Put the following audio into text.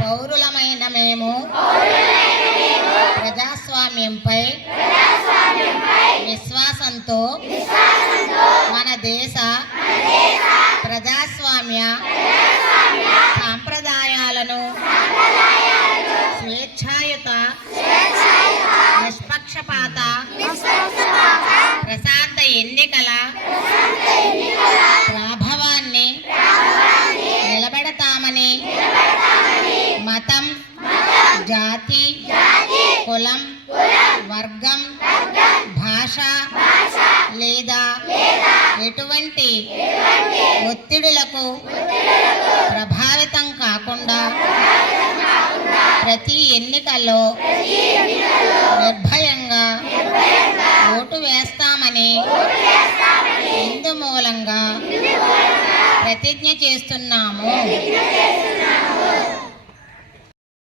పౌరులమైన మేము ప్రజాస్వామ్యంపై విశ్వాసంతో మన దేశ ప్రజాస్వామ్య సాంప్రదాయాలను స్వేచ్ఛాయుత నిష్పక్షపాత ప్రశాంత ఎన్నికల ప్రాభవాన్ని నిలబెడతామని మతం, జాతి, కులం, వర్గం, భాష లేదా ఎటువంటి ఒత్తిడులకు ప్రభావితం కాకుండా ప్రతి ఎన్నికల్లో నిర్భయంగా ఓటు వేస్తామని ఇందు మూలంగా ప్రతిజ్ఞ చేస్తున్నాము.